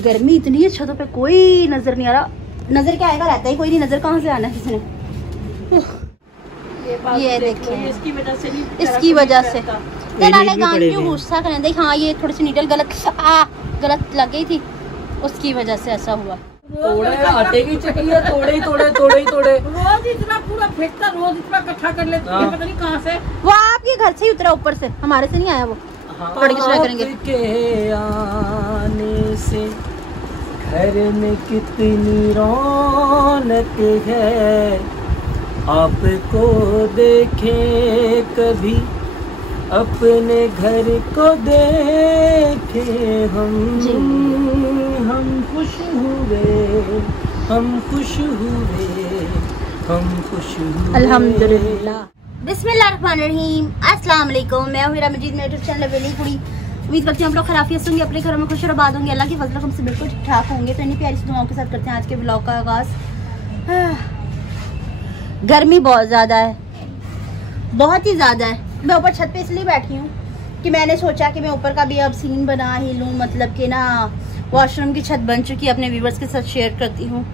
गर्मी इतनी है, छतों पे कोई नजर नहीं आ रहा। नजर क्या आएगा, रहता ही कोई नहीं, नजर कहाँ से आना है किसी ने। ये देखिए इसकी वजह से गुस्सा करने दे। हाँ ये थोड़ी सी नीडल गलत लग गई थी, उसकी वजह से ऐसा हुआ। तोड़े आटे की चक्की है, तोड़े रोज इतना पूरा फेंकता, रोज इतना इकट्ठा कर लेते हैं, पता नहीं कहाँ से। वो आपके घर से ही उतरा, ऊपर से, हमारे से नहीं आया वो। पकड़ के सुना करेंगे। के आने से घर में कितनी रौनक है, आपको देखे कभी अपने घर को देखे हम खुश हुए, हम खुश हुए अल्हम्दुलिल्लाह। बिस्मिल्लाहिर्रहमानिर्रहीम। अस्सलाम वालेकुम। मैं हूं हीरा मजीद, मेरे यूट्यूब चैनल वेली कुड़ी। उम्मीद करती हूँ आप लोग खराफियत होंगे, अपने घरों में खुश और आबाद होंगे, अल्लाह की फजल करम से बिल्कुल ठीक ठाक होंगे। तो इन्हीं प्यारी सी दुआओं के साथ करते हैं आज के ब्लॉग का आगाज़। गर्मी बहुत ज़्यादा है, बहुत ही ज़्यादा है। मैं ऊपर छत पे इसलिए बैठी हूँ कि मैंने सोचा कि मैं ऊपर का भी अब सीन बना ही लूँ, मतलब कि ना वॉशरूम की छत बन चुकी है, अपने व्यूवर्स के साथ शेयर करती हूँ।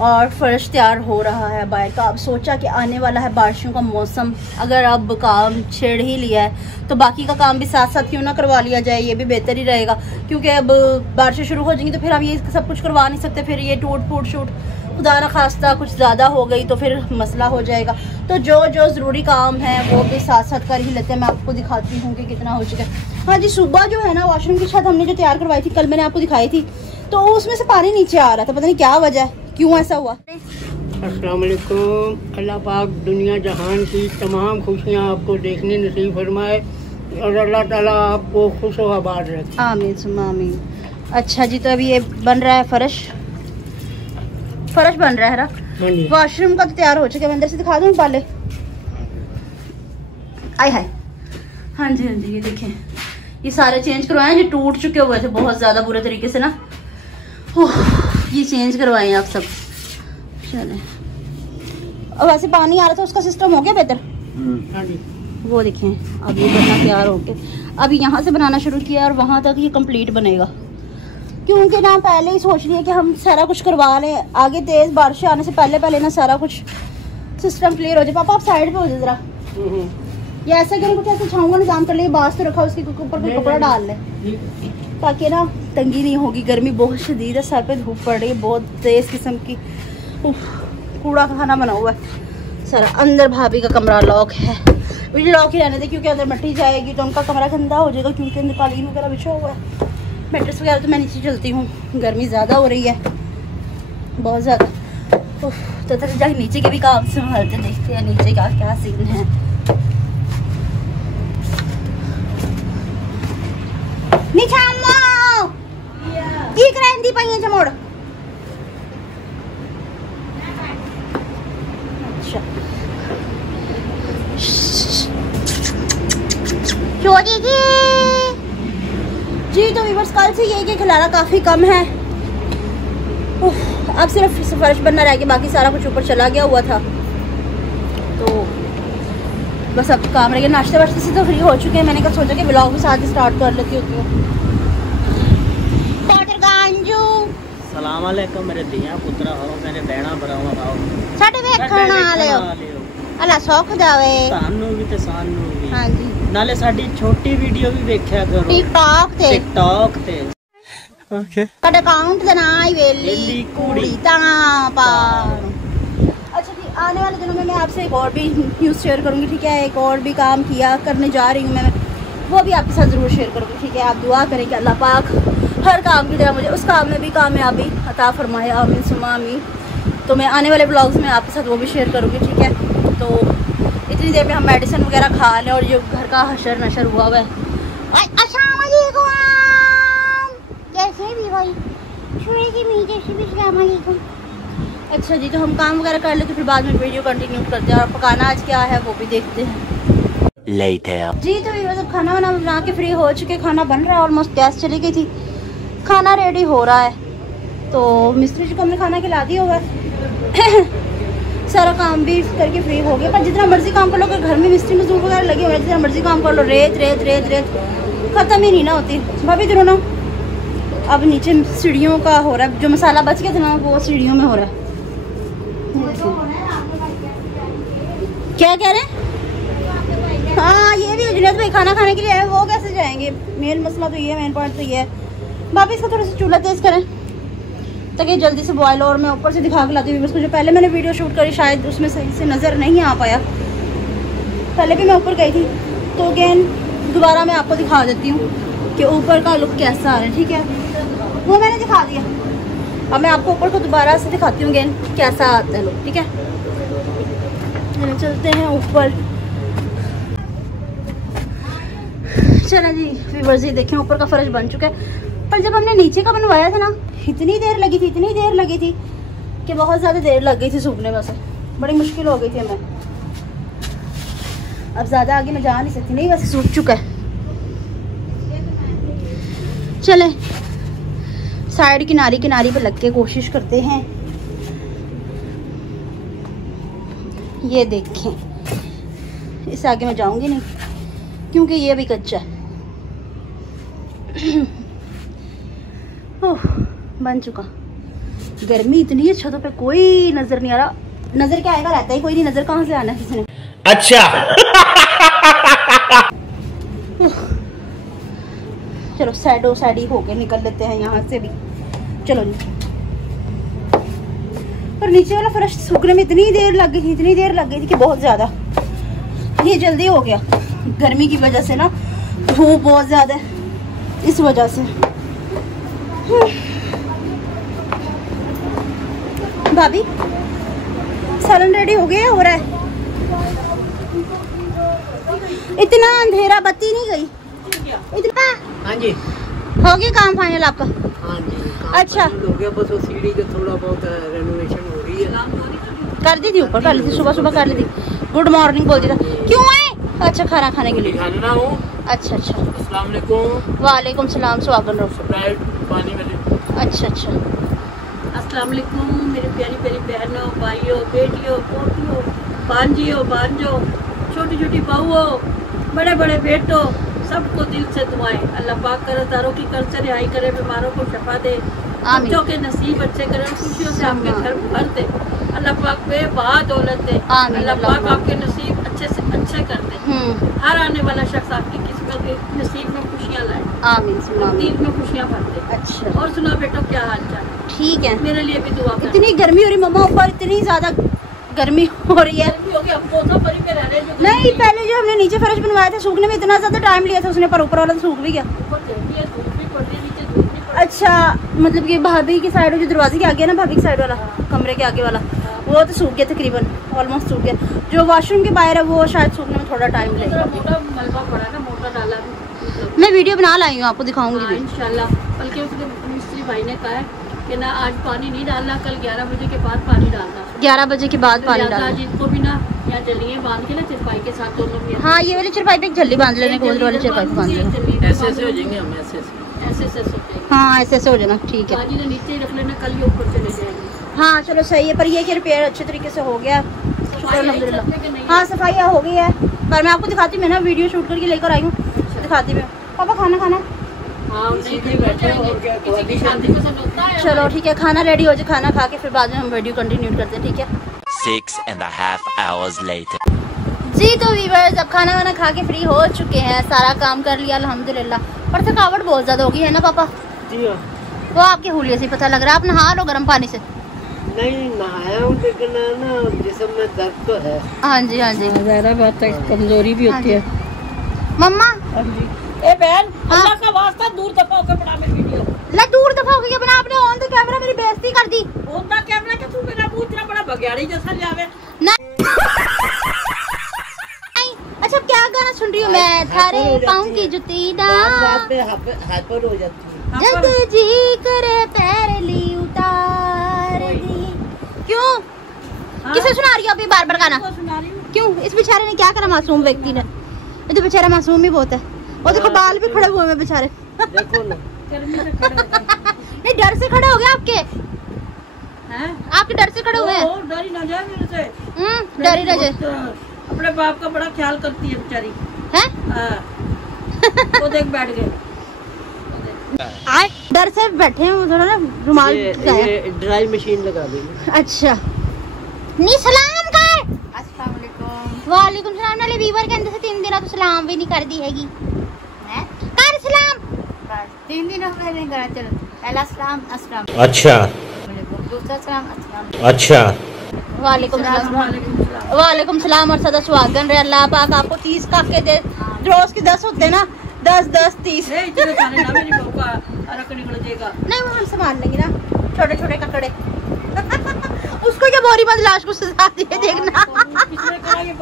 और फर्श तैयार हो रहा है बाहर का। अब सोचा कि आने वाला है बारिशों का मौसम, अगर अब काम छेड़ ही लिया है तो बाकी का काम भी साथ साथ क्यों ना करवा लिया जाए, ये भी बेहतर ही रहेगा। क्योंकि अब बारिशें शुरू हो जाएंगी तो फिर हम ये सब कुछ करवा नहीं सकते, फिर ये टूट फूट शूट खुदा न खास्ता कुछ ज़्यादा हो गई तो फिर मसला हो जाएगा। तो जो ज़रूरी काम है वो भी साथ साथ कर ही लेते हैं। मैं आपको दिखाती हूँ कि कितना हो चुका है। हाँ जी, सुबह जो है ना वॉशरूम की छत हमने जो तैयार करवाई थी, कल मैंने आपको दिखाई थी, तो उसमें से पानी नीचे आ रहा था, पता नहीं क्या वजह है, क्यों ऐसा हुआ। अस्सलाम वालेकुम। अल्लाह पाक दुनिया जहान की तमाम खुशियाँ आपको देखने नसीब फरमाए और अल्लाह ताला आपको खुश व आबाद रखे। आमीन सुम्मा आमीन। अच्छा जी, तो अभी ये बन रहा है फर्श बन रहा है ना। वॉशरूम का तो तैयार हो चुका है, मैं अंदर से दिखा दूँ पहले। आय हाय, हाँ जी हाँ जी, ये देखें, ये सारे चेंज करवाए, जो टूट चुके हुए थे बहुत ज़्यादा बुरे तरीके से ना, ये चेंज करवाए आप सब। चले, और वैसे पानी आ रहा था, उसका सिस्टम हो गया बेहतर। हाँ जी, वो देखें अब ये बनना तैयार हो गया। अब यहाँ से बनाना शुरू किया और वहाँ तक ये कंप्लीट बनेगा, क्योंकि ना पहले ही सोच लिया कि हम सारा कुछ करवा लें, आगे तेज़ बारिश आने से पहले ना सारा कुछ सिस्टम क्लियर हो जाए। पापा आप साइड पे हो जाए ज़रा, या ऐसा करें कुछ ऐसा छाऊंगा निजाम कर ले, बास तो रखा उसके ऊपर कोई कपड़ा डाल ले ताकि ना तंगी नहीं होगी। गर्मी बहुत शदीद है, सर पे धूप पड़ रही है बहुत तेज़ किस्म की। कूड़ा खाना बना हुआ है सारा। अंदर भाभी का कमरा लॉक है, मुझे लॉक ही रहने दे क्योंकि अंदर मिट्टी जाएगी तो उनका कमरा गंदा हो जाएगा, क्योंकि अंदर कालीन वगैरह बिछा हुआ है। मैट्रेस वगैरह तो मैं नीचे चलती हूँ, गर्मी ज़्यादा हो रही है बहुत ज़्यादा। तो जाके नीचे के भी काम संभालते, देखते हैं नीचे का क्या सीन है। मोड़ अच्छा जी। तो व्यूअर्स कल से यही कि खिलाना काफ़ी कम है, अब सिर्फ फर्श बनना रह गया, बाकी सारा कुछ ऊपर चला गया हुआ था। तो बस अब काम रह गया। नाश्ते वाश्ते से तो फ्री हो चुके हैं, मैंने कहा सोचा कि ब्लॉग भी साथ ही स्टार्ट कर लेती होती हूँ। सलाम अलैकुम मेरे दिया पुत्रा हो, मेरे बहना भरावा आओ ਸਾਡੇ ਵੇਖਣ ਆਲਿਓ ਅੱਲਾ ਸੁੱਖ ਦੇਵੇ ਤੁਹਾਨੂੰ ਵੀ ਤੇ ਸਾਨੂੰ ਵੀ। ਹਾਂਜੀ, ਨਾਲੇ ਸਾਡੀ ਛੋਟੀ ਵੀਡੀਓ ਵੀ ਵੇਖਿਆ ਕਰੋ ਟਿਕਟੌਕ ਤੇ। ओके, कट अकाउंट का नाम ही वेली कुड़ी तापा। अच्छा जी, आने वाले दिनों में मैं आपसे एक और भी न्यूज़ शेयर करूंगी, ठीक है। एक और भी काम करने जा रही हूँ मैं, वो भी आपके साथ ज़रूर शेयर करूंगी, ठीक है। आप दुआ करें कि अल्लाह पाक हर काम की तरह मुझे उस काम में भी कामयाबी अता फरमाए, आमीन सुम्मा आमीन। तो मैं आने वाले ब्लॉग्स में आपके साथ वो भी शेयर करूँगी, ठीक है। तो इतनी देर में हम मेडिसिन वगैरह खा लें और जो घर का हशर नशर हुआ हुआ है। कैसे भी भाई अच्छा जी, तो हम काम वगैरह कर लेते फिर बाद में वीडियो कंटिन्यू करते हैं। और पकाना आज क्या है वो भी देखते हैं लेट है जी। तो सब खाना वाना बना के फ्री हो चुके, खाना बन रहा है, ऑलमोस्ट गैस चली गई थी, खाना रेडी हो रहा है। तो मिस्त्री जी को हमने खाना खिला दिया हुआ है सारा काम भी करके फ्री हो गया। पर जितना मर्जी काम कर लो, घर में मिस्त्री मजदूर वगैरह लगे हुए हैं, जितना मर्जी काम कर लो, रेत रेत रेत रेत खत्म ही नहीं ना होती। भाभी इधर ना, अब नीचे सीढ़ियों का हो रहा है, जो मसाला बच गया था ना वो सीढ़ियों में हो रहा है। क्या कह रहे हैं? हाँ ये भी जुनैद भाई खाना खाने के लिए आए, वो कैसे जाएंगे? मेन मसला तो ये है, मेन पॉइंट तो ये है। भाभी इसका थोड़ा सा चूल्हा तेज करें ताकि जल्दी से बॉयल। और मैं ऊपर से दिखा के लाती हूँ उसको, जो पहले मैंने वीडियो शूट करी शायद उसमें सही से नज़र नहीं आ पाया, पहले भी मैं ऊपर गई थी, तो अगेन दोबारा मैं आपको दिखा देती हूँ कि ऊपर का लुक कैसा आ रहा है। ठीक है, वो मैंने दिखा दिया, अब मैं आपको ऊपर को दोबारा से दिखाती हूँ अगेन कैसा आता है लुक। ठीक है, चलते हैं ऊपर। चलो जी व्यूअर्स, ये देखें ऊपर का फर्श बन चुका है, पर जब हमने नीचे का बनवाया था ना इतनी देर लगी थी कि बहुत ज़्यादा देर लग गई थी सूखने में, से बड़ी मुश्किल हो गई थी हमें। अब ज़्यादा आगे मैं जा नहीं सकती, नहीं वैसे सूख चुका है। चलें साइड किनारी पे लग के कोशिश करते हैं। ये देखें, इस आगे मैं जाऊंगी नहीं क्योंकि ये भी कच्चा है। ओह बन चुका। गर्मी इतनी है, छतों पे कोई नजर नहीं आ रहा। नजर क्या आएगा, रहता ही कोई नहीं, नजर कहाँ से आना है किसी ने। अच्छा चलो साइडो साइड ही होके निकल लेते हैं यहाँ से भी। चलो जी, पर नीचे वाला फर्श सूखने में इतनी देर लग गई थी कि बहुत ज़्यादा। ये जल्दी हो गया गर्मी की वजह से ना, धूप बहुत ज़्यादा है इस वजह से। भाभी सालन रेडी हो गया, हो रहा है। इतना अंधेरा, बत्ती नहीं गई इतना। हाँ जी हो गया काम फाइनल आपका? हाँ जी अच्छा हो गया, बस वो सीढ़ी का थोड़ा बहुत रेनोवेशन हो रही है। कर दी थी, ऊपर कर ली थी, सुबह कर ली थी। गुड मॉर्निंग बोल दिया था। क्यों आए? अच्छा खाना खाने के लिए। खाना हूँ। अच्छा अच्छा, अस्सलाम वालेकुम। वालेकुम सलाम, स्वागत रहो। स्प्राइट पानी में। अच्छा अच्छा, अस्सलाम वालेकुम मेरी प्यारी प्यारी बहनों, भाइयों, बेटियों, पोतियों, भांजियों, भांजों, छोटी छोटी बहुओं, बड़े बड़े बेटों, सबको दिल से दुआएं। अल्लाह पाक कर्जदारों की कर्ज से रिहाई करे, बीमारों को शफा दे, बच्चों के नसीब अच्छे करे, खुशियों से आपके घर भर दे। अल्लाह पाक बेबहा दौलत दे। अल्लाह पाक आपके नसीब अच्छे से अच्छे कर दे। हर आने वाला शख्स आपकी किस्मत के नसीब में खुशियाँ लाए। आमीन नसीब में खुशियाँ भर दे। अच्छा, और सुना बेटो क्या हाल चाल? ठीक है, मेरे लिए भी दुआ कर। इतनी गर्मी हो रही मम्मा, ऊपर इतनी ज्यादा गर्मी हो रही है। नहीं, पहले जो हमने नीचे फर्श बनवाया था सूखने में इतना ज्यादा टाइम लिया था उसने, पर ऊपर वाला तो सूख भी गया। अच्छा, मतलब कि भाभी की साइड जो दरवाजे के आगे ना, भाभी की साइड वाला कमरे के आगे वाला, वो तो सूख गया तकरीबन, ऑलमोस्ट सूख गया। जो वॉशरूम के बाहर है वो शायद सूखने में थोड़ा टाइम लगेगा। मैं वीडियो बना लाई हूँ, आपको दिखाऊंगी भी इंशाल्लाह। बल्कि उसके मिस्त्री भाई ने कहा है कि ना आज पानी नहीं डालना, कल 11 बजे के बाद पानी डालना। 11 बजे के बाद पानी डालना। जिनको भी ना यहाँ जलिए बांध के ना चरपाई के साथ दोनों में। हाँ, ये वाली चरपाई पे एक जल्दी बांध लेने को, वाली चरपाई पे बांध लेना। ऐसे हो जाएंगे हम, ऐसे हाँ ऐसे हो जाना, ठीक है। ने नीचे ही रख लेना, कल ही ऊपर चले जाएंगे। हाँ चलो सही है, पर ये कि रिपेयर अच्छे तरीके से हो गया, शुक्र अल्हम्दुलिल्लाह। हाँ सफाई हो गई है, पर मैं आपको दिखाती हूँ, मैं ना वीडियो शूट करके लेकर आई हूँ, दिखाती हूँ। पापा खाना खाना। चलो ठीक है, खाना रेडी हो जाए, खाना खा के फिर बाद में हम वीडियो कंटिन्यू करते हैं, ठीक है। 6.5 hours later. जी तो व्यूअर्स, अब खाना वाना खा के फ्री हो चुके हैं, सारा काम कर लिया अल्हम्दुलिल्लाह, पर थकावट बहुत ज़्यादा होगी है ना पापा? जी हाँ। वो आपके हुलिये से पता लग रहा है। आप नहा लो गर्म पानी से। नहीं नहाया हूँ, लेकिन ना जिस्म में दर्द तो है। हाँ जी हाँ जी, ज़्यादा बात है, कमजोरी भी होती है। मम्मा ए बहन, अल्लाह का वास्ता दूर दफा होकर बना मेरी वीडियो। ला दूर दफा हो गई, बना आपने ऑन द कैमरा मेरी बेइज्जती कर दी। ऑन द कैमरा के तू मेरा मुंह इतना बड़ा बघियाड़ी जैसा जावे। नहीं, अच्छा क्या गाना सुन रही हूँ मैं? थारे पाँव की जुती ना हाइपर हो जाती है। जग जी करे पैर ली उतार दी। क्यों किसे सुना रही हो अभी बार बार गाना? क्यों? इस बेचारे ने क्या करा मासूम व्यक्ति ने? ये तो बेचारा मासूम ही बहुत है। और देखो बाल भी खड़े हुए हैं बेचारे। देखो ना, नहीं डर से खड़े हो गए आपके? आपके डर से खड़े हुए हैं? डरी ना जाए मेरे से। डरी ना जाए। अपने बाप का बड़ा ख्याल करती है बेचारी। हैं? वो देख बैठ गए। डर से बैठे हैं वो थोड़ा ना रुमाल ये ड्राई मशीन लगा देंगे। अच्छा नहीं सलाम कर। अस्सलाम वालेकुम। वालेकुम सलाम। नाले वीवर के अंदर से 3 दिन तो सलाम भी नहीं कर दी हैगी हैं कर सलाम कर 3 दिन हो गए नहीं करा। चलो पहला सलाम अस्सलाम। अच्छा दूसरा सलाम अस्सलाम। अच्छा वालेकुम सलाम। वालेकुम सलाम और सदा सुहागन रहे। अल्लाह पाक आपको 30 काके दे। रोज के 10 होते ना 10 10 30 नहीं वो हम संभाल लेंगे ना छोटे छोटे ककड़े उसको क्या बोरी मत लाश को सजा दिए देखना भाई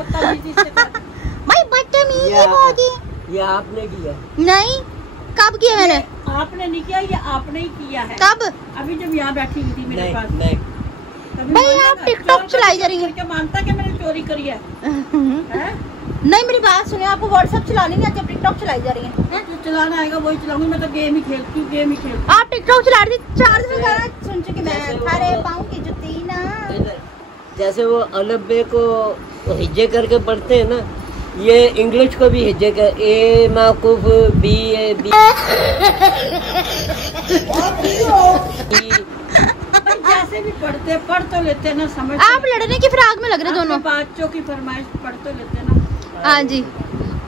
बदतमीज है बहुत ही। ये आपने किया? नहीं कब किया मैंने? आपने नहीं किया, ये आपने ही किया है। कब? अभी जब यहाँ बैठी हुई थी मेरे पास। नहीं भाई आप टिकटॉक चलाई जा रही हैं। मानता कि मैंने चोरी करी है? नहीं मेरी बात सुनिए, आपको व्हाट्सएप चलानी नहीं आती, आप टिकटॉक चलाई जा रही हैं। जो चलाना आएगा वही चलाऊंगी। मैं तो गेम ही खेलती हूँ, गेम ही खेलती। आप टिकटॉक चला रही थी 4 दिन गाना सुन चुकी मैं। थारे पाँव की जुती ना जैसे वो अलबे को हिज्जे करके पढ़ते हैं ना, ये इंग्लिश को भी हिज्जे कर ए माकूफ बी ए बी जैसे भी पढ़ते पढ़ तो लेते ना समझ। आप लड़ने की फिराक में लग रहे दोनों। बच्चों की फरमाइश पढ़ तो लेते ना। हाँ जी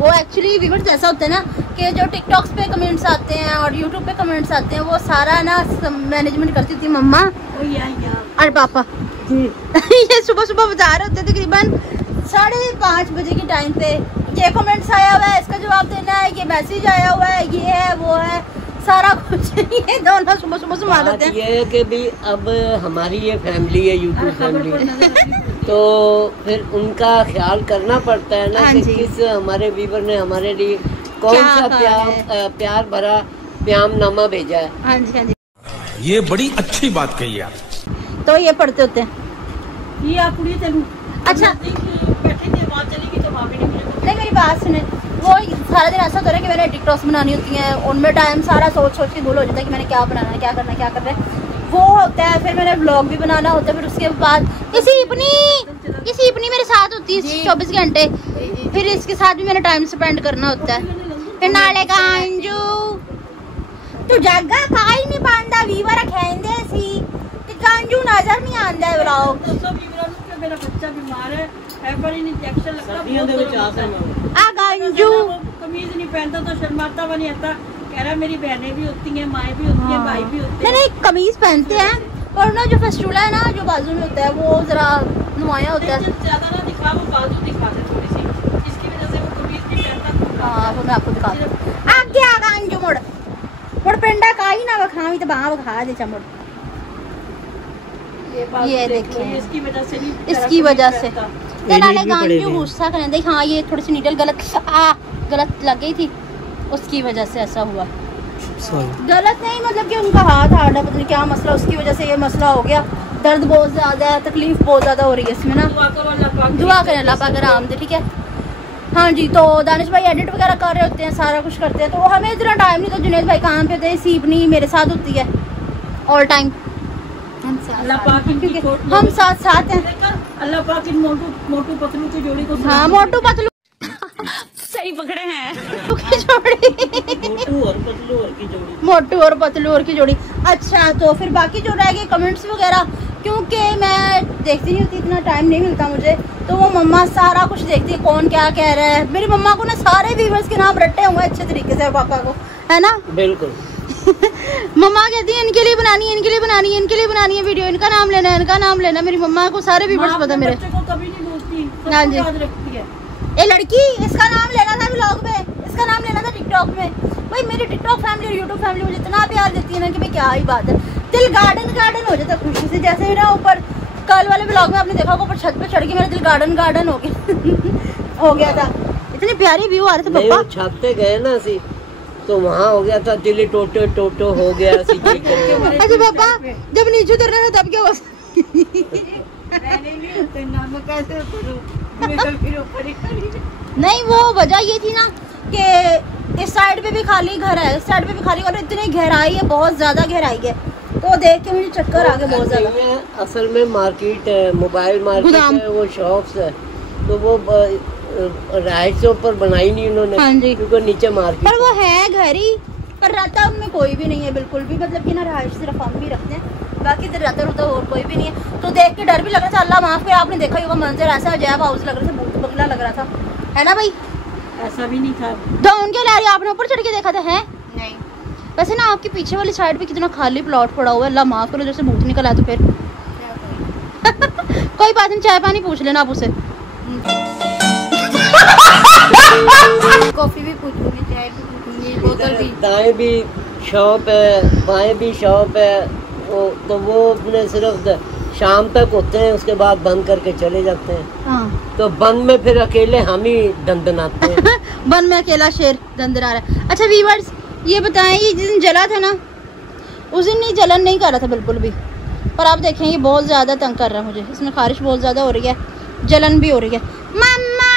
वो एक्चुअली व्यूअर्स ऐसा होता है ना कि जो टिकटॉक्स पे कमेंट्स आते हैं और यूट्यूब पे कमेंट्स आते हैं वो सारा ना मैनेजमेंट करती थी मम्मा और पापा जी। ये सुबह सुबह बता रहे होते तकरीबन 5:30 बजे के टाइम पे ये कमेंट्स आया हुआ है, इसका जवाब देना है, ये मैसेज आया हुआ है, ये है वो है सारा कुछ। ये दोनों सुबह सुबह से मार देते हैं। ये है कि भी अब हमारी ये फैमिली है यूट्यूब फैमिली तो फिर उनका ख्याल करना पड़ता है ना कि किस हमारे व्यूअर ने हमारे लिए कौन सा प्यार भरा प्यामनामा भेजा है। हाँ जी हाँ जी ये बड़ी अच्छी बात कही आप। तो ये पढ़ते होते हैं ये आप पूरी चलूं। अच्छा बैठी थी वहाँ चली गई तो वहाँ भी नहीं मेरी बात सुने, वो सारा दिन ऐसा होता है कि मैंने टिकटॉक्स बनानी होती हैं, उनमें टाइम सारा सोच के भूल हो जाता है कि मैंने क्या बनाना है, क्या करना है, क्या करना है वो होता है। फिर मैंने व्लॉग भी बनाना होता है, फिर उसके बाद ये सीपनी मेरे साथ होती है 24 घंटे, फिर इसके साथ भी मैंने टाइम स्पेंड करना होता है। फिर नाले का अंजू तू जगह काई नहीं पांदा वीवर खेंदे सी कि अंजू नजर नहीं आंदा है व्लॉग। मेरा बच्चा बीमार है बड़ी इंजेक्शन लगता अंजू कमीज नहीं पहनता तो शर्माता हुआ नहीं आता। कह रहा मेरी बहनें भी होती हैं, माएँ भी होती हैं, भाई भी होते हैं। नहीं कमीज पहनते हैं और ना जो फेस्टूला है ना जो बाजू में होता है वो जरा नुमाया होता है। ज्यादा ना दिखा वो बाजू दिखा दे थोड़ी सी, जिसकी वजह से वो कमीज नहीं पहनता। हाँ वो मैं आपको दिखा दूँ। आगे आगा अंजू मुड़ पिंडा काई ना बखावी तो बाहर बखा दे चमुड़। ये देखिए इसकी वजह से नहीं, इसकी वजह से गुस्सा करें देख। हाँ ये थोड़ी सी नीडल गलत लग गई थी उसकी वजह से ऐसा हुआ। गलत नहीं मतलब कि उनका हाथ हार्ड है, पता नहीं क्या मसला, उसकी वजह से ये मसला हो गया। दर्द बहुत ज्यादा है, तकलीफ बहुत ज्यादा हो रही है इसमें ना। दुआ करें अल्लाह पाक आराम दे, ठीक है। हाँ जी तो दानिश भाई एडिट वगैरह कर रहे होते हैं, सारा कुछ करते हैं, तो हमें इतना टाइम नहीं। तो जुनेद भाई काम पे होते हैं, सीपनी मेरे साथ होती है ऑल टाइम। हम साथ साथ हैं। अल्लाह पाक इन मोटू पतलू की जोड़ी को। हाँ मोटू पतलू सही पकड़े हैं की जोड़ी मोटू और पतलू और की जोड़ी। अच्छा तो फिर बाकी जो रह गए कमेंट्स वगैरह, क्योंकि मैं देखती नहीं होती, इतना टाइम नहीं मिलता मुझे, तो वो मम्मा सारा कुछ देखती है कौन क्या कह रहा है। मेरी मम्मा को ना सारे व्यूअर्स के नाम रटे हुए अच्छे तरीके से, और पापा को है ना बिल्कुल। मम्मा कहती है इनके लिए बनानी है, इनके लिए बनानी है, इनके लिए बनानी है वीडियो, इनका नाम लेना है, इनका नाम लेना। मेरी मम्मा को सारे व्यूअर्स पता मेरे। कभी नहीं बोलती, हाँ जी याद रखती है। ये लड़की इसका नाम लेना था व्लॉग में, इसका नाम लेना था टिकटॉक में। भाई मेरी टिकटॉक फैमिली और यूट्यूब फैमिली मुझे इतना प्यार देती है ना कि भाई क्या ही बात है। दिल गार्डन हो जाता खुशी से। जैसे ही ना ऊपर कल वाले व्लॉग में आपने देखा ऊपर छत पे चढ़ के मेरा दिल गार्डन हो गया हो गया था। इतनी प्यारी व्यू आ रहे थे पापा। छत पे गए ना सी तो वहाँ हो गया था दिल टोटो हो गया। अच्छा पापा जब नीचे उतरना था तब क्या हुआ? नहीं वो वजह ये थी ना कि इस साइड पे भी खाली घर है, इस साइड पे भी खाली, और इतनी गहराई है, बहुत ज्यादा गहराई है, तो देख के मुझे चक्कर आ गए बहुत ज्यादा। असल में मार्केट है, मोबाइल मार्केट है, वो शॉप्स है, तो वो राइट से ऊपर बनाई नहीं उन्होंने। हाँ जी क्योंकि नीचे मार्केट पर वो है घर ही, पर रहता उनमें कोई भी नहीं है बिल्कुल भी, मतलब कि ना रहाइश सिर्फ हम भी रखते हैं, बाकी इधर रहता रहता और कोई भी नहीं है। तो देख के डर भी लग रहा था, अल्लाह माफ करे, आपने देखा ही होगा मंजर ऐसा अजैब हाउस लग रहा था, भूत बंगला लग रहा था, है ना भाई? ऐसा भी नहीं था। तो उनके लिए आपने ऊपर चढ़ के देखा था? है नहीं। वैसे ना आपके पीछे वाली साइड पे कितना खाली प्लॉट पड़ा हुआ है, अल्लाह माफ करो, उधर से भूत निकल आया तो फिर कोई बात नहीं, चाय पानी पूछ लेना आप उसे। कॉफी भी पूछूंगी, चाय भी पूछूंगी, बोतल भी। दाएं भी शॉप है, बाएं भी शॉप है, तो वो अपने सिर्फ शाम तक होते हैं, उसके बाद बंद करके चले जाते हैं। हाँ। तो बंद में फिर अकेले हम ही दंदनाते हैं। बंद में अकेला शेर दंदना रहा है। अच्छा व्यूअर्स ये बताएं, ये जिस दिन जला था ना उस दिन नहीं जलन नहीं कर रहा था बिल्कुल भी, पर आप देखें ये बहुत ज़्यादा तंग कर रहा है मुझे, इसमें खारिश बहुत ज़्यादा हो रही है, जलन भी हो रही है। मम्मा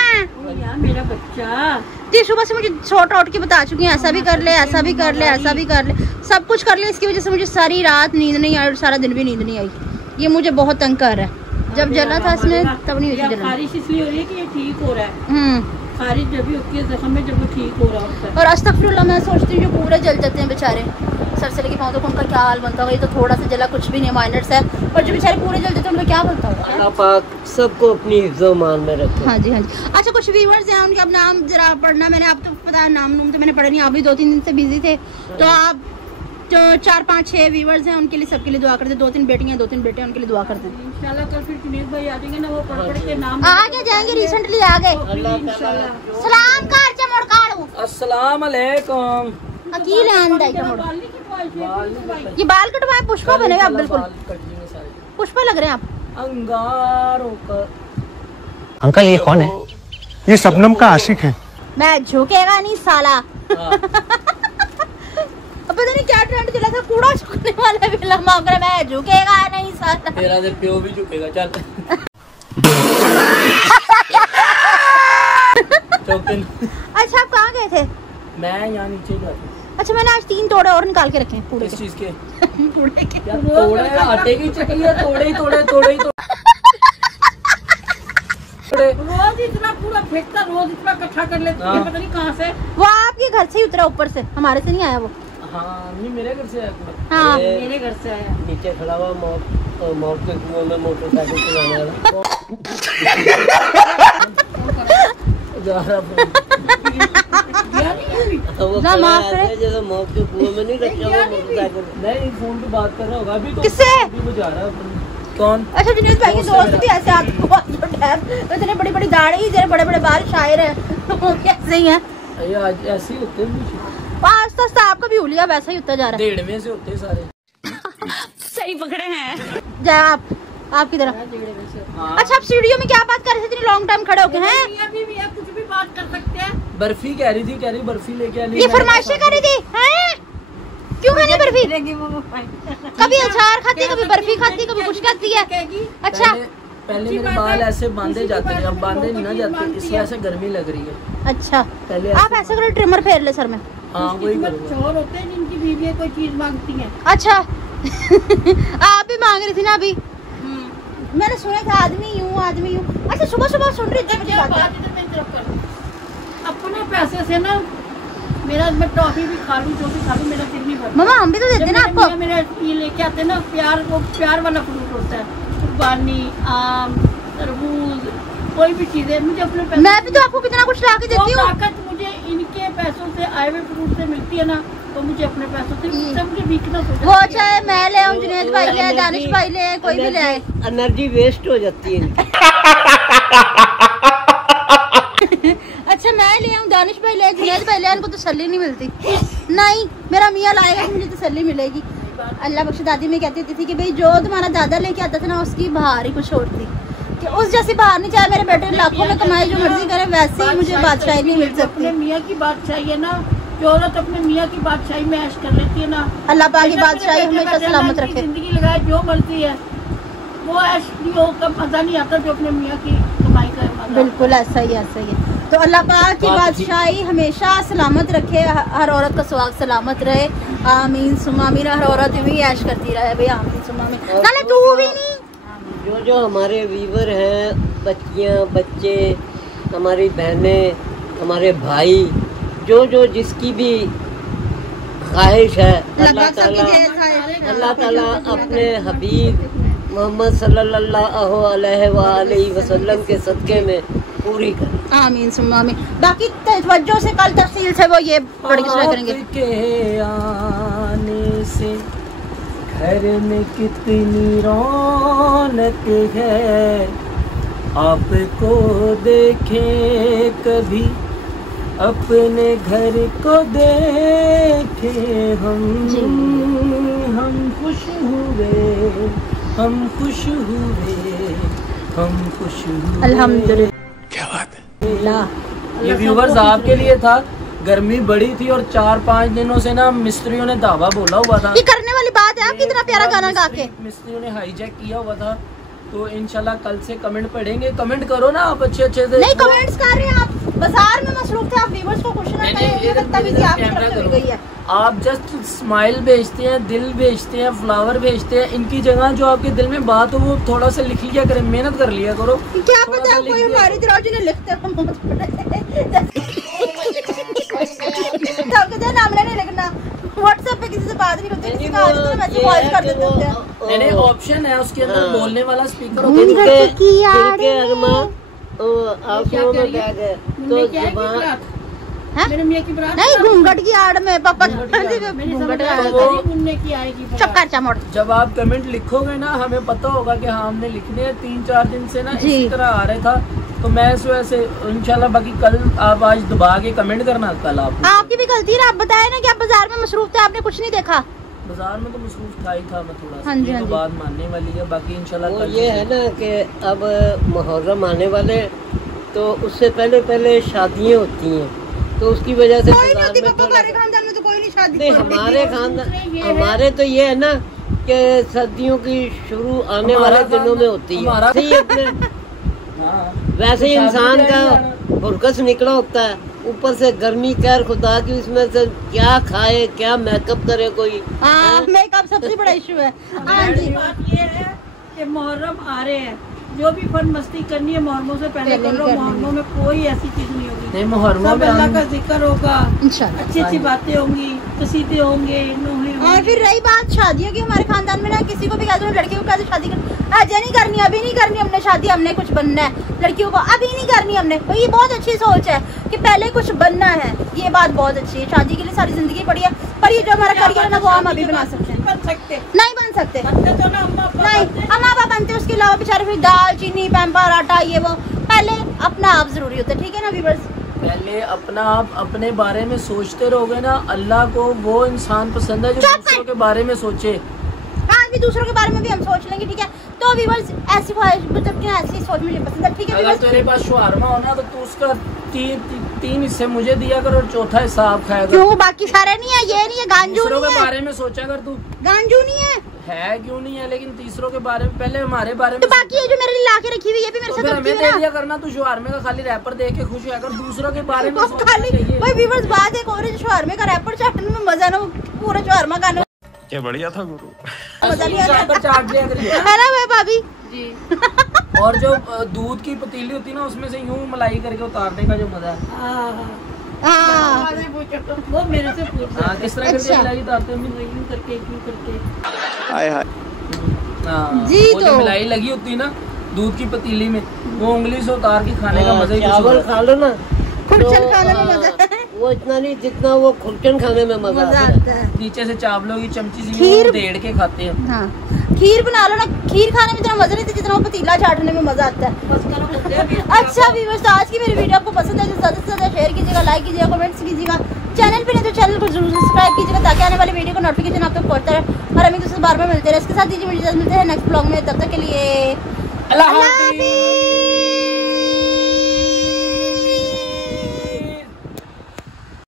यार मेरा बच्चा जी सुबह से मुझे छोट उठ के बता चुकी हैं, ऐसा भी कर ले, ऐसा भी कर ले, ऐसा भी कर ले, सब कुछ कर ले, इसकी वजह से मुझे सारी रात नींद नहीं आई और सारा दिन भी नींद नहीं आई। ये मुझे बहुत तंग कर रहा है। जब जला था इसमें तब नहीं हुई थी जलन। खारिश इसलिए हो रही है कि ये ठीक हो रहा है। खारिश जब भी होती है जख्म में, जब वो ठीक हो रहा होता है। और अस्तगफिरुल्लाह, मैं सोचती हूँ जो पूरे जल जाते हैं बेचारे, सर से लेके पाँव तक, उनका क्या हाल बनता होगा। ये तो थोड़ा सा जला, कुछ भी नहीं, माइनर्स है, और जो बेचारे पूरे जल जाते हैं उनका क्या बनता होगा। अल्लाह पाक सबको अपनी हिफ्ज़-ओ-मान में रखे। हाँ जी हाँ जी। अच्छा कुछ व्यूअर्स हैं, उनके अब नाम जरा पढ़ना, मैंने आप तो पता है नाम तो मैंने पढ़ा नहीं, आप भी 2-3 दिन से बिजी थे, तो आप जो 4-5-6 व्यूअर्स हैं उनके लिए, सबके लिए दुआ करते हैं। 2-3 बेटियां 2-3 बेटे, उनके लिए दुआ करते हैं इंशाल्लाह। कल फिर जुनेद भाई आ जाएंगे ना, वो पढ़ के नाम आगे जाएंगे, रिसेंटली आ गए। सलाम कर चे मुड़ काड़ू, अस्सलाम वालेकुम। अकील आंदा है मुड़। ये बाल कटवाए पुष्पा बने हुए आप, बिल्कुल पुष्पा लग रहे हैं आप। अंगारों का अंकल ये कौन है? ये शबनम का आशिक है। मैं झुकेगा नहीं साला। अब पता नहीं क्या ट्रेंड चला था, कूड़ा चुकने वाला भी लम्हा कर, मैं झुकेगा नहीं साला। तेरा दे प्यो भी झुकेगा, चल। अच्छा आप कहाँ गए थे? मैं यहाँ नीचे जा रहा। अच्छा मैंने आज 3 तोड़े और निकाल के रखे हैं कूड़े किस के। चीज के? कूड़े के। क्या तोड़े? आटे की चक्की है, तोड़े ही तोड़े, तोड़े ही तोड़े। रोज इतना पूरा फेंकता, रोज इतना इकट्ठा कर लेते हैं, पता नहीं कहाँ से। वो आपके घर से ही उतरा, ऊपर से, हमारे से नहीं आया वो। हाँ नहीं, मेरे घर से आया। हाँ मेरे घर से आया। नीचे खड़ा हुआ मौत के कुएं में मोटरसाइकिल चलाने वाला जा रहा वो जा माफ करे। जैसे मौत के कुएं में नहीं रखा हुआ मोटरसाइकिल। नहीं, फोन पे बात कर रहा होगा अभी तो। किससे? अभी वो जा रहा है। कौन? अच्छा जुनेद भाई के दोस्त भी ऐसे आते हैं, इतने बड़ी बड़ी दाढ़ी, इतने बड़े बड़े बाल, शायर है, वो कैसे ही है? ये आज ऐसे ही होते हैं, आस्ता आस्ता आपका भी हुलिया वैसा ही होता जा रहा है। 1.5 में से होते हैं सारे। सही पकड़े हैं। जा आप किधर? हाँ। अच्छा आप सीढ़ियों में क्या बात कर रहे थे इतनी लॉन्ग टाइम खड़े होके? हैं अभी भी आप कुछ भी बात कर सकते हैं। बर्फी कह रही थी, कह रही बर्फी लेके आनी। ये फरमाइशें कर रही थी हैं? क्यों खानी बर्फी? कभी अचार खाती, कभी बर्फी खाती, कभी कुछ खाती है। अच्छा पहले मेरे बाल ऐसे बांधे जाते हैं, अब बांधे नहीं ना जाते, इसलिए ऐसे गर्मी लग रही है। अच्छा पहले आप ऐसे करो, ट्रिमर फेर ले सर में। हाँ वही करूँगा। चोर होते हैं जिनकी बीवी कोई चीज मांगती है। अच्छा आप भी मांग रही थी ना अभी, मैंने सुना था आदमी यूं आदमी यूं। अच्छा सुबह सुबह सुन रही थी मुझे बात। अपने पैसे से ना मेरा, मैं टॉफी भी खा लूं, जो भी खा लूं, मेरा दिल नहीं भरता। मामा हम भी तो देते ना आपको। मेरे ये लेके आते हैं ना प्यार, वो प्यार वाला फ्रूट होता है, कुर्बानी, आम, तरबूज, कोई भी चीज है, मुझे अपने पैसे। मैं भी तो आपको कितना कुछ ला के देती हूँ। ताकत मुझे इनके पैसों से, आए हुए फ्रूट से मिलती है ना, तो मुझे अपने पैसों से मुझे वीकनेस हो जाती है। वो चाहे मैं ले आऊं, जुनेद भाई ले आए, दानिश भाई ले आए, कोई भी ले आए, एनर्जी वेस्ट हो जाती है इनकी। अच्छा मैं ले आऊं, दानिश भाई ले आए, जुनेद भाई ले आए, इनको तसल्ली नहीं मिलती। नहीं मेरा मियाँ लाएगा तो मुझे तसल्ली मिलेगी। अल्लाह बख्श दादी में कहती थी कि भाई जो तुम्हारा दादा लेके आता था ना, उसकी बहार ही कुछ और थी, कि उस जैसी बहार नहीं, चाहे मेरे बेटे लाखों में कमाए, जो मर्जी करे, वैसे ही मुझे बादशाही नहीं मिल सकती। अपने मियाँ की बादशाही है ना, जो औरत अपने मियाँ की बादशाही में ऐश कर लेती है ना, अल्लाह पाक की बादशाही हमेशा सलामत रखे। जिंदगी लगाए जो मर्जी है, वो ऐश नहीं हो, कब मजा नहीं आता जो अपने मियाँ की कमाई का मजा। बिल्कुल ऐसा ही है। तो अल्लाह पाक की बादशाही हमेशा सलामत रखे, हर औरत का सुहाग सलामत रहे। आमीन सुम्मा आमीन। हर औरत भी ऐश करती रहे भाई, आमीन सुम्मा आमीन। साले तू भी नहीं। जो हमारे वीवर हैं, बच्चियाँ, बच्चे, हमारी बहनें, हमारे भाई, जो जिसकी भी ख्वाहिश है अल्लाह ताला अपने हबीब मोहम्मद सल्लल्लाहु अलैहि वसल्लम के सदके में पूरी करे। आमीन सुम्मा आमीन। बाकी तवज्जो से कल तफसील से वो ये बड़ी कुछ करेंगे। आपके आने से घर में कितनी रौनक है, आपको देखे कभी अपने घर को देखे हम खुश हुए, हम खुश हुए, हम खुश हुए। अल्हम्दुलिल्लाह। क्या बात है। ये व्यूवर्स आपके लिए था। गर्मी बड़ी थी और 4-5 दिनों से ना मिस्त्रियों ने दावा बोला हुआ था। ये करने वाली बात है। आप कितना प्यारा गाना गा के मिस्त्रियों ने हाईजैक किया हुआ था। तो इंशाल्लाह कल से कमेंट पढ़ेंगे। कमेंट करो ना आप अच्छे से। नहीं कमेंट्स कर रहे हैं आप, बाजार में मसरूफ थे, आप व्यूअर्स को खुश ना करें, ये बदतमीजी आपकी तरफ से हो गई है। आप जस्ट स्माइल भेजते हैं, दिल भेजते हैं, फ्लावर भेजते हैं। इनकी जगह जो आपके दिल में बात हो वो थोड़ा सा लिख लिया करें, मेहनत कर लिया करो। क्या पता कोई हमारी तरह जिन्हें लिखते हो नाम नहीं लिखना, व्हाट्सएप पे किसी से बात नहीं करते, किसी का आज तो मैसेज वॉइस कर देते होते हैं। मैंने ऑप्शन है उसके अंदर बोलने वाला स्पीकर आंखों में क्या गए तो जुबान मेरे मियां की बात नहीं घूंघट की आड़ में पापा घूंघट की आएगी। चुप कर चामोड़। जब आप कमेंट लिखोगे ना हमें पता होगा कि हाँ हमने लिखने हैं। 3-4 दिन से ना इसी तरह आ रहा था तो मैं इस वजह से इंशाल्लाह बाकी कल आप आज दबा के कमेंट करना। कल आपकी भी गलती है, आप बताए ना कि आप बाजार में मसरूफ थे, आपने कुछ नहीं देखा। बाजार में तो मसरूफ था ही था मैं थोड़ा सा। हाँ जी, ये हाँ तो जी। बात मानने वाली है। बाकी इंशाल्लाह वो कल ये है ना कि अब मुहर्रम आने वाले तो उससे पहले शादियाँ होती हैं तो उसकी वजह से कोई नहीं बाजार होती में पापा, थोड़ा- हमारे खानदान में तो कोई नहीं शादी। नहीं हमारे खानदान हमारे तो ये है ना कि सर्दियों की शुरू आने वाले दिनों में होती है। हमारा- वैसे ही अपने वैसे ही इंसान का बुरकस निकला होता है, ऊपर से गर्मी कैर खुदा की, उसमें से क्या खाए क्या मेकअप करे कोई। हाँ मेकअप सबसे बड़ा इशू है। हाँ जी बात ये है कि मुहर्रम आ रहे हैं, जो भी फन मस्ती करनी है मुहर्रमों से पहले कर लो। मुहर्रमों में कोई ऐसी चीज नहीं होगी। नहीं मुहर्रम सब में अल्लाह हम- का जिक्र होगा, इंशाल्लाह। अच्छी अच्छी बातें होंगी, कसीदे होंगे, नोहे और होंगे। फिर रही बात शादियों की, हमारे खानदान में ना किसी को भी कहते हो लड़कियों को कहते शादी कर अजय नहीं करनी, अभी नहीं करनी हमने शादी, हमने कुछ बनना है। लड़कियों को अभी नहीं करनी हमने, भाई ये बहुत अच्छी सोच है कि पहले कुछ बनना है। ये बात बहुत अच्छी है। शादी के लिए सारी जिंदगी पड़ी है, पर ये जो हमारा करियर है ना वो हम अभी बना सकते हैं। बन सकते नहीं बन सकते, बनते तो ना अम्मा पापा नहीं बनते। अम्मा पापा बनते, उसके अलावा बेचारे फिर दाल चीनी पैम्पर आटा ये वो, पहले अपना आप जरूरी होता है। ठीक है ना व्यूअर्स। पहले अपना आप अपने बारे में सोचते रहोगे ना, अल्लाह को वो इंसान पसंद है जो दूसरों के बारे में सोचे। आज भी दूसरों के बारे में भी हम सोच लेंगे। ठीक है तो व्यूअर्स ऐसी ख्वाहिश मतलब कि ऐसी सोच मुझे पसंद है। ठीक है अगर व्यूअर्स। तेरे पास शुहारमा होना तो तू उसका तीन हिस्से मुझे दिया कर और चौथा हिस्सा आप खाया कर। क्यों बाकी सारे नहीं है, ये नहीं है, गांजू दूसरों के नहीं है, बारे में सोचा कर तू। गांजू नहीं है है क्यों नहीं है, लेकिन तीसरों के बारे में पहले हमारे बारे में तो बाकी ये जो मेरे लिए लाके रखी हुई है भी मेरे तो साथ फिर होती हमें है दे ना। दिया करना। तू शुहारमे का खाली रैपर देख के खुश होया कर, दूसरों के बारे में वो सोचना खाली चाहिए। भाई व्यूअर्स बात एक और है, शवारमे का रैपर चाटने में मजा ना, वो पूरा शवारमा खाने में क्या बढ़िया था गुरु। मजा नहीं आता रैपर चाट दिया करिए। है ना भाई भाभी जी और जो दूध की पतीली होती है ना उसमें से यूं मलाई करके उतारने का जो मजा है। हाँ वो मेरे से पूछ हाँ किस तरह करके अच्छा। मलाई उतारते हैं। यूं करके यूं करके। हाय हाय। हाँ जी वो तो। जो मलाई लगी होती है ना दूध की पतीली में, वो उंगली से उतार के खाने का मजा ही कुछ चावल और है। खा लो ना खुरचन खाने में मजा है। वो इतना नहीं जितना वो खुरचन खाने में मजा मजा आता है। आता है। नीचे से चावलों की चमची सी खीर- वो देड़ के खाते हैं। हाँ खीर बना लो ना, खीर खाने में इतना मजा नहीं था जितना वो पतीला चाटने में मजा आता है। बस करो मुझे अभी। अच्छा व्यूअर्स आज की मेरी वीडियो आपको पसंद है तो ज्यादा से ज्यादा शेयर कीजिएगा, लाइक कीजिएगा, कमेंट्स कीजिएगा। चैनल पे नहीं तो चैनल को जरूर सब्सक्राइब कीजिएगा ताकि आने वाली वीडियो का नोटिफिकेशन आप तक पहुंचता रहे और हम एक दूसरे बार में मिलते रहे। इसके साथ दीजिए मुझे मिलते हैं नेक्स्ट ब्लॉग में, तब तक के लिए